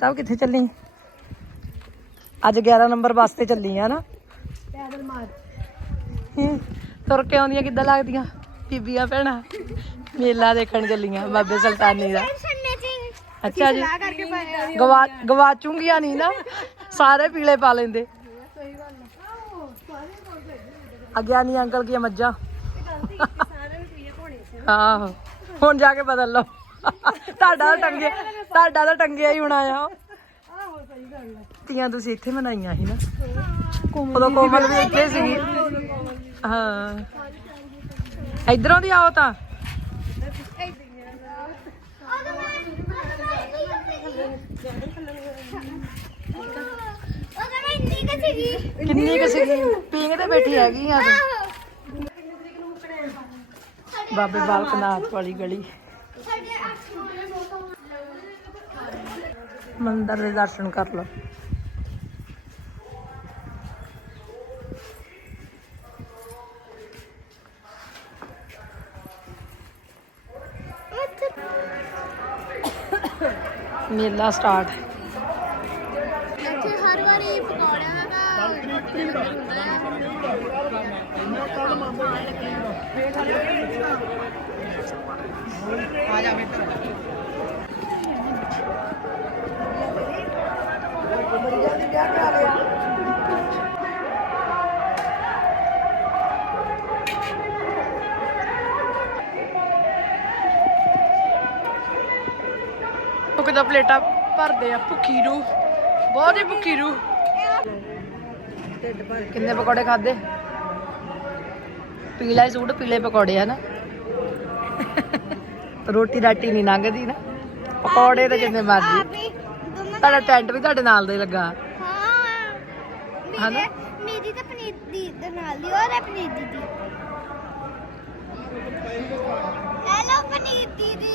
ਤਾਂ ਕਿੱਥੇ ਚੱਲੀ? ਅੱਜ 11 ਨੰਬਰ ਬੱਸ ਤੇ ਚੱਲੀ ਆ ਨਾ। ਪੈਦਲ ਮਾਰ। ਹੂੰ। ਤੁਰ ਕੇ ਆਉਂਦੀਆਂ ਕਿੱਦਾਂ ਲੱਗਦੀਆਂ? ਬੀਬੀਆਂ ਭੈਣਾਂ। ਮੇਲਾ ਦੇਖਣ ਚੱਲੀਆਂ ਬਾਬੇ ਸੁਲਤਾਨੀ ਦਾ। ਅੱਛਾ ਜੀ। ਗਵਾ ਗਵਾਚੂੰਗੀਆਂ ਨਹੀਂ ਨਾ। ਸਾਰੇ ਪੀਲੇ ਪਾ ਲੈਂਦੇ। ਸਹੀ ਗੱਲ ਆ ਅਗਿਆਨੀ ਅੰਕਲ ਦੀਆਂ ਮੱਝਾਂ ਪੀਏ ਹੋਣੇ ਸੀ। ਆਹੋ। ਹੁਣ ਜਾ ਕੇ ਬਦਲ ਲਓ। ਤੁਹਾਡਾ ਟੰਗਿਆ ਤੁਹਾਡਾ ਤਾਂ ਟੰਗਿਆ ਹੀ ਹੋਣਾ ਆ। ਆਹੋ ਸਹੀ ਗੱਲ ਆ। ਤੀਆਂ ਤੁਸੀਂ ਇੱਥੇ ਮਨਾਈਆਂ ਸੀ ਨਾ। ਉਦੋਂ ਕੋਮਲ ਵੀ ਇੱਥੇ ਸੀਗੀ। ਹਾਂ। ਇਧਰੋਂ ਦੀ ਆਓ ਤਾਂ। ਕਿੰਨੀ ਕੁ ਸੀਗੀ? ਪੀਂਗ ਤੇ ਬੈਠੀ ਹੈਗੀ ਆ। ਤੂੰ ਬਾਬੇ ਬਾਲਕਨਾਥ ਵਾਲੀ ਗਲੀ ਸਾਡੇ ਅੱਠ ਮੰਦਰ ਦੇ ਦਰਸ਼ਨ ਕਰ ਲਓ। ਮੇਲਾ ਸਟਾਰਟ ਇੱਥੇ ਹਰ ਵਾਰੀ ਪਕੌੜਿਆਂ ਦਾ ਲੰਗਰ ਹੁੰਦਾ ਹੈ ਭੁੱਖ ਦਾ ਪਲੇਟਾਂ ਭਰਦੇ ਆ, ਭੁੱਖੀ ਰੂ ਬਹੁਤ ਹੀ ਭੁੱਖੀ ਰੂ ਕਿੰਨੇ ਪਕੌੜੇ ਖਾਦੇ ਪੀਲਾ ਹੀ ਸੂਟ, ਪੀਲੇ ਪਕੌੜੇ, ਹਨਾ? ਰੋਟੀ ਰਾਟੀ ਨਹੀਂ ਲੰਘਦੀ ਨਾ। ਪਕੌੜੇ ਤੇ ਜਿੰਨੇ ਮਰਜ਼ੀ। ਤੁਹਾਡਾ ਟੈਂਟ ਵੀ ਤੁਹਾਡੇ ਨਾਲ ਦਾ ਹੀ ਲੱਗਾ ਹਾਂ ਹਨਾ? ਮੇਰੇ ਮੇਰੀ ਤਾਂ ਪਨੀਰ ਦੀ ਦੇ ਨਾਲ ਦੀ ਹੋਰ ਹੈ ਪਨੀਰ ਦੀ ਦੀ ਹੈਲੋ ਪਨੀਰ ਦੀ ਦੀ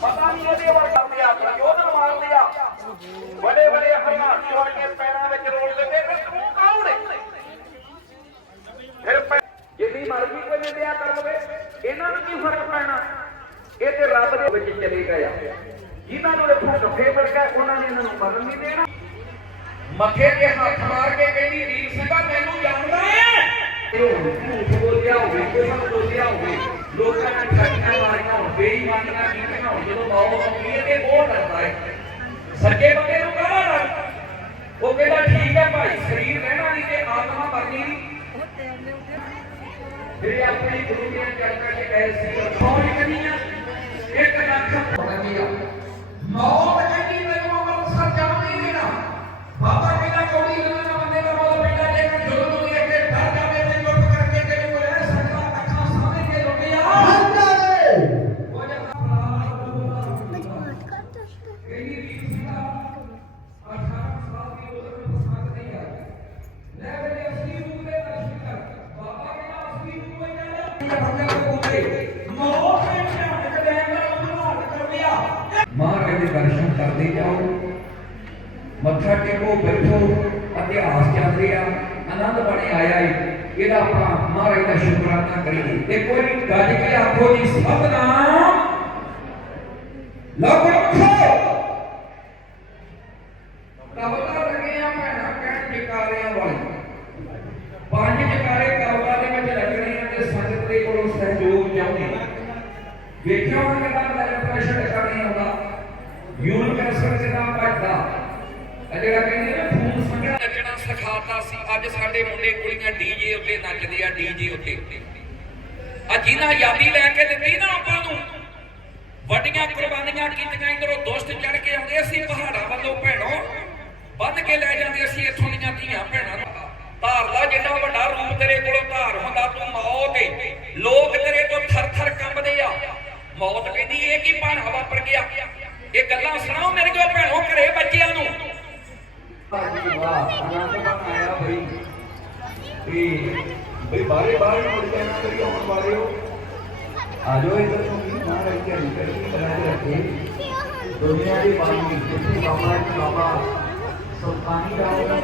ਪਤਾ ਨਹੀਂ ਉਹਦੇ ਵਰਗੇ ਆ ਪ੍ਰਯੋਜਨ ਮਾਰਦੇ ਆ ਬੜੇ ਬੜੇ ਹਰਿਆਣ ਛੋੜ ਕੇ ਪੈਰਾਂ ਵਿੱਚ ਰੋੜ ਦਿੰਦੇ ਫਿਰ ਤੂੰ ਕੌਣ ਹੈ ਫਿਰ ਪੈ- ਮਰਜ਼ੀ ਕੋਈ ਨਿੰਦਿਆ ਕਰ ਲਵੇ ਇਹਨਾਂ ਨੂੰ ਕੀ ਫ਼ਰਕ ਪੈਣਾ ਇਹ ਤੇ ਰੱਬ ਦੇ ਵਿੱਚ ਚਲੇ ਗਏ ਆ ਜਿਨ੍ਹਾਂ ਨੂੰ ਇੱਥੋਂ ਦੁੱਖੇ ਮਿਲ ਉਹਨਾਂ ਨੇ ਇਹਨਾਂ ਨੂੰ ਮਰਨ ਨਹੀਂ ਦੇਣਾ ਮੱਥੇ ਤੇ ਹੱਥ ਮਾਰ ਕੇ ਕਹਿੰਦੀ ਵੀਰ ਸਿੰਘਾ ਮੈਨੂੰ ਜਾਣਦਾ ਹੈ। ਲੋਕਾਂ ਨੇ ਠੱਗੀਆਂ ਮਾਰੀਆਂ ਹੋਣ ਬੇਈਮਾਨੀਆਂ ਕੀਤੀਆਂ ਹੋਣ ਜਦੋਂ ਮੌਤ ਆਉਂਦੀ ਹੈ ਤੇ ਉਹ ਡਰਦਾ ਹੈ ਸੱਜੇ ਬੰਦੇ ਨੂੰ ਕਾਹਦਾ ਡਰ ਉਹ ਕਹਿੰਦਾ ਠੀਕ ਹੈ ਭਾਈ ਸਰੀਰ ਰਹਿਣਾ ਨਹੀਂ ਤੇ ਆਤਮਾ ਮਰਨੀ ਨਹੀਂ ਜਿਹੜੇ ਆਪਣੀ ਗੁਰੂ ਦੀਆਂ ਚਰਨਾਂ 'ਚ ਗਏ ਸੀ ਕੌਣ ਕਰੀਆਂ ਇੱਕ ਲੱਖ ਲੱਗਿਆ ਮੌਤ ਕਰਦੇ ਜਾਓ ਮੱਥਾ ਟੇਕੋ, ਬੈਠੋ, ਇਤਿਹਾਸ ਚੱਲਦੇ ਆ। ਆਨੰਦ ਬਣੇ ਆਇਆ ਏ। ਇਹਦਾ ਆਪਾਂ ਮਹਾਰਾਜ ਦਾ ਸ਼ੁਕਰਾਨਾ ਕਰੀਏ। ਤੇ ਕੋਈ ਗੱਜ ਕੇ ਆਖੋ ਜੀ, ਸਤਨਾਮ। ਲੱਗ ਰੱਖੋ। ਕਬਲਾ ਲੱਗੇ ਆ ਭੈਣਾ ਕਹਿਣ ਜਕਾਰਿਆਂ ਵਾਲੀ। ਪੰਜ ਜਕਾਰੇ ਕਬਲਾ ਦੇ ਵਿੱਚ ਲੱਗਣੇ ਆ ਤੇ ਸੰਗਤ ਦੇ ਕੋਲੋਂ ਸਹਿਯੋਗ ਚਾਹੁੰਦੇ ਵੇਖਿਆ ਉਹਨਾਂ ਦਾ ਬਲੱਡ ਪ੍ਰੈਸ਼ਰ ਕਰਨੀ ਆਉਂਦਾ ਯੂਰਿਕ ਐਸਿਡ ਦੇ ਨਾਲ ਵੱਧਦਾ ਜਿਹੜਾ ਕਹਿੰਦੇ ਨੇ ਖੂਨ ਸੰਘਣਾ ਲੱਗਣਾ ਸਿਖਾ ਸੀ। ਅੱਜ ਸਾਡੇ ਮੁੰਡੇ ਕੁੜੀਆਂ ਡੀਜੇ ਉੱਤੇ ਨੱਚਦੇ ਆ ਡੀਜੇ ਉੱਤੇ। ਆ ਜਿਨ੍ਹਾਂ ਯਾਦੀ ਲੈ ਕੇ ਦਿੱਤੀ ਨਾ ਆਪਾਂ ਨੂੰ, ਵੱਡੀਆਂ ਕੁਰਬਾਨੀਆਂ ਕੀਤੀਆਂ, ਇਧਰੋਂ ਦੋਸਤ ਚੜ ਕੇ ਆਉਂਦੇ ਸੀ ਪਹਾੜਾਂ ਵੱਲੋਂ ਭੈਣੋ, ਵੱਧ ਕੇ ਲੈ ਜਾਂਦੇ ਸੀ ਇੱਥੋਂ ਦੀਆਂ ਧੀਆਂ ਭੈਣਾਂ ਨੂੰ। ਧਾਰ ਦਾ ਜਿੰਨਾ ਵੱਡਾ ਰੂਪ ਤੇਰੇ ਕੋਲੋਂ ਧਾਰ ਹੁੰਦਾ, ਤੂੰ ਮੌਤ ਏ। ਲੋਕ ਤੇਰੇ ਤੋਂ ਥਰ ਥਰ ਕੰਬਦੇ ਆ। ਮੌਤ ਕਹਿੰਦੀ ਇਹ ਕੀ ਭਾਣਾ ਵਾਪਰ ਗਿਆ। ਇਹ ਗੱਲਾਂ ਸੁਣਾਓ ਮੇਰੇ ਕੋਲ ਭੈਣੋ ਘਰੇ ਬੱਚਿਆਂ ਨੂੰ। ਬਈ। ਬਾਰੇ ਬਾਰੇ ਮੁੜ ਕੇ ਨਾ ਕਰੀ ਆਉਣ ਵਾਲੇ ਹੋ। ਆ ਜਾਓ ਇੱਧਰ ਨੂੰ, ਵੀ ਨਾ ਕੇ ਨਹੀਂ ਬਣਾ ਕੇ ਰੱਖੇ ਦੁਨੀਆ ਦੀ ਬਾਣੀ ਜਿੱਥੇ ਬਾਬਾ ਬਾਬਾ ਸੁਲਤਾਨੀ ਰਾਏ ਦਾ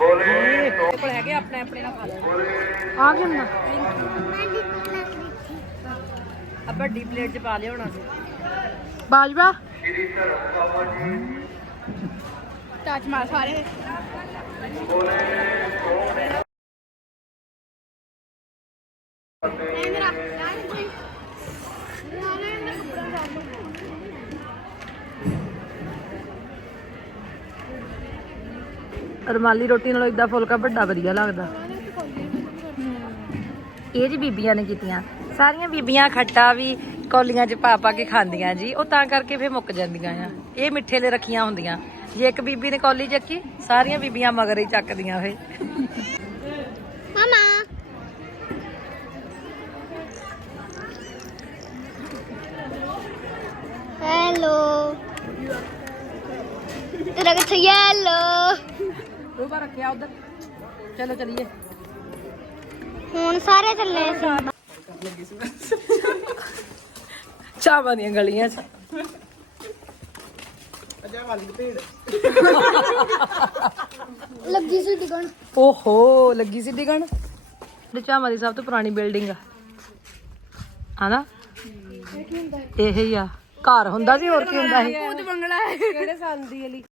ਬੋਲੇ ਕੋਲ ਹੈਗੇ ਆਪਣੇ ਆਪਣੇ ਨਾਲ ਖਾ ਲੈ ਆ ਗਿਆ ਨਾ ਆ ਵੱਡੀ ਪਲੇਟ 'ਚ ਪਾ ਲਿਆ ਹੋਣਾ ਸੀ ਬਾਜਵਾ। ਟੱਚ ਮਾਰ ਸਾਰੇ। ਬੋਲੇ ਰਮਾਲੀ ਰੋਟੀ ਨਾਲੋਂ ਇਦਾਂ ਫੁਲਕਾ ਵੱਡਾ ਵਧੀਆ ਲੱਗਦਾ। ਇਹ ਜੀ ਬੀਬੀਆਂ ਨੇ ਕੀਤੀਆਂ। ਸਾਰੀਆਂ ਬੀਬੀਆਂ ਖੱਟਾ ਵੀ ਕੌਲੀਆਂ 'ਚ ਪਾ ਪਾ ਕੇ ਖਾਂਦੀਆਂ ਜੀ। ਉਹ ਤਾਂ ਕਰਕੇ ਫੇਰ ਮੁੱਕ ਜਾਂਦੀਆਂ ਆ। ਇਹ ਮਿੱਠੇ ਲਈ ਰੱਖੀਆਂ ਹੁੰਦੀਆਂ। ਜੇ ਇੱਕ ਬੀਬੀ ਨੇ ਕੌਲੀ ਚੱਕੀ, ਸਾਰੀਆਂ ਬੀਬੀਆਂ ਮਗਰ ਹੀ ਚੱਕਦੀਆਂ ਫੇ ਮਮਾ। ਹੈਲੋ। ਤੇਰਾ ਕਿੱਥੇ ਯੈਲੋ ਰੂਬਾ ਰੱਖਿਆ ਉਧਰ। ਚਲੋ ਚਲੀਏ। ਹੁਣ ਸਾਰੇ ਚੱਲੇ ਸੀ। ਚਾਵਾਂ ਦੀਆਂ ਗਲੀਆਂ 'ਚ। ਲੱਗੀ ਸੀ ਦਿਗਣ ਓਹੋ ਲੱਗੀ ਸੀ ਡਿਗਣ। ਚਾਵਾਂ ਦੀ ਸਭ ਤੋਂ ਪੁਰਾਣੀ ਬਿਲਡਿੰਗ ਆ। ਹਨਾ? ਇਹ ਹੀ? ਆ। ਘਰ ਹੁੰਦਾ ਸੀ ਹੋਰ ਕੀ ਹੁੰਦਾ ਸੀ? ਬੰਗਲਾ ਕਿਹੜੇ ਸੰਦੀ ਵਾਲੀ